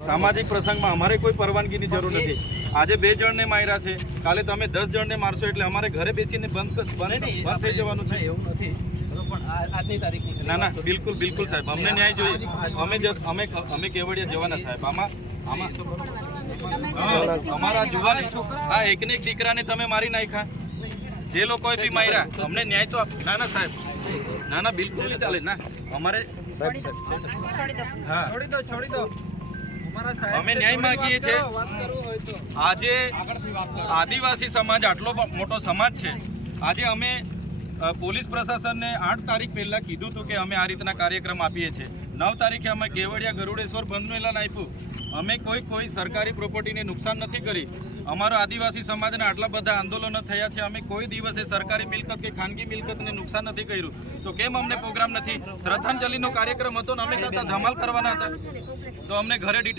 सामाजिक प्रसंग में अमारे कोई परवानगी की जरूर नहीं। आज 2 जण ने मार्या छे, काले तमे 10 जण ने मारशो एटले अमारे घरे बेसीने बंद थई जवानुं छे। एवुं नथी आजनी तारीखनी ना ना बिल्कुल बिल्कुल साहेब अमने न्याय जोईए। अमे केवड़िया जवाना साहेब आमा अमारा जुवान आ एकने एक दीकराने तमे मारी नाख्या, जे लोकोए बी मार्या अमने न्याय तो ना ना साहेब ना ना बिल्कुल नहीं चाले ना अमारे छोड़ी दो अमे न्याय मांगीए छे। आजे आदिवासी समाज आटलो मोटो समाज छे, आजे अमे पोलीस प्रशासन ने 8 तारीख पहला कीधुं हतुं के अमे आ रीतना कार्यक्रम आपीए छे। 9 तारीखे अमे केवड़िया गरुडेश्वर बंधनुं एलान आप्युं। अमे कोई सरकारी प्रोपर्टी ने नुकसान नहीं करी। अमारो आदिवासी समाज ने आटला बधा आंदोलनो थया छे, अमे कोई दिवसे सरकारी मिलकत के खानगी मिलकत ने नुकसान नहीं कर्युं। तो केम अमने प्रोग्राम नहीं? श्रद्धांजलिनो कार्यक्रम हतो ने अमे धमाल करवाना हता, तो अमने घरे डिटेन